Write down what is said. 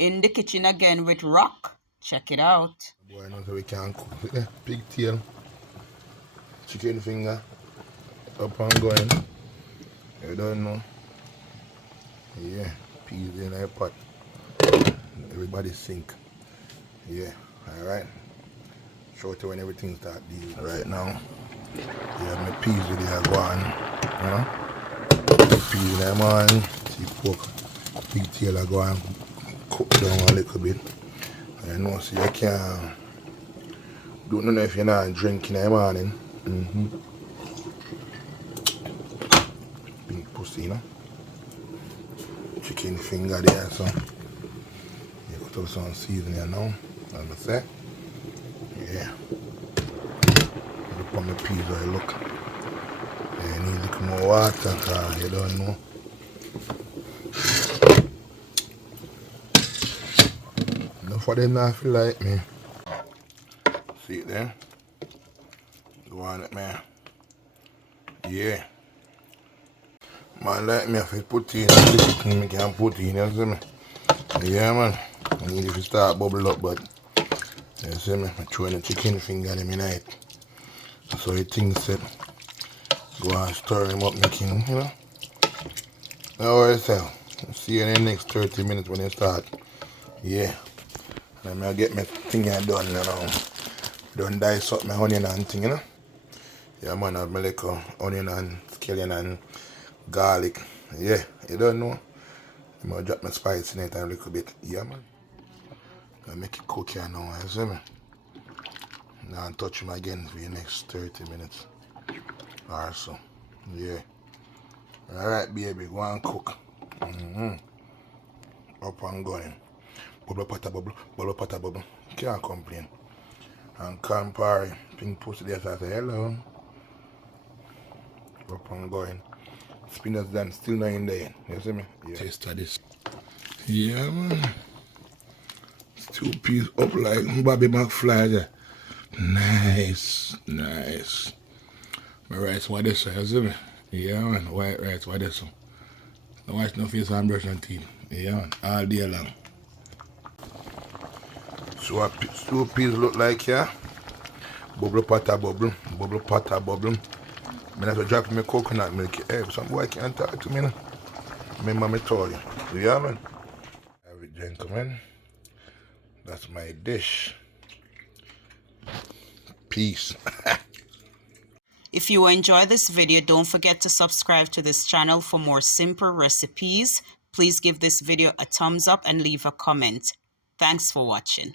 In the kitchen again with Rock. Check it out. Boy, I know so we can cook with the pigtail, chicken finger, up and going. You don't know. Yeah, peas in a pot. Everybody sink. Yeah, alright. Show it when everything start dealing. Right now, yeah, my peas with the guan. You know? The peas in them on. See pork. Pigtail are going cook down a little bit. I know, so you can't don't know if you're not drinking in the morning. Big pussy, you know. Chicken finger there, so you put up some seasoning now, as I say. Yeah. Look on my peas where you look. Yeah, you need a little more water, cause you don't know. Enough of them not feel like me. See it there? Go on it, man. Yeah. Man, like me, if I put in a little thing, I can put in, you see me? Yeah, man. I need if you start bubble up, but you see me? I throw in the chicken finger in my night. So you think set. Go and stir him up, making, you know? Now, what I say? See you in the next 30 minutes when you start. Yeah. And I get my thing done, you know. Don't dice up my onion and thing, you know? Yeah, man, I have my little onion and scallion and garlic. Yeah, you don't know. I'm gonna drop my spice in it a little bit. Yeah, man. I make it cook here now, you see me? Now I'll touch him again for the next 30 minutes or so. Yeah. Alright, baby, go and cook. Up and going. Bubble pata bubble, bubble pata bubble. Can't complain. And Campari, pink pussy there, so I say hello. Up and going. Spinach done, still not in there. You see me? Yeah. Taste of this. Yeah, man. Two peas up like Bobby McFly there. Nice, nice. My rice, what this, you see me? Yeah, man. White rice, what this? Don't wash no face and brush and teeth. Yeah, man. All day long. So what two peas look like here? Bubble pata bubble, bubble pata bubble. I have to drop my coconut milk. Hey, some boy can't talk to me now. Remember me told you. Yeah, man. Have it, gentlemen. That's my dish. Peace. If you enjoy this video, don't forget to subscribe to this channel for more simple recipes. Please give this video a thumbs up and leave a comment. Thanks for watching.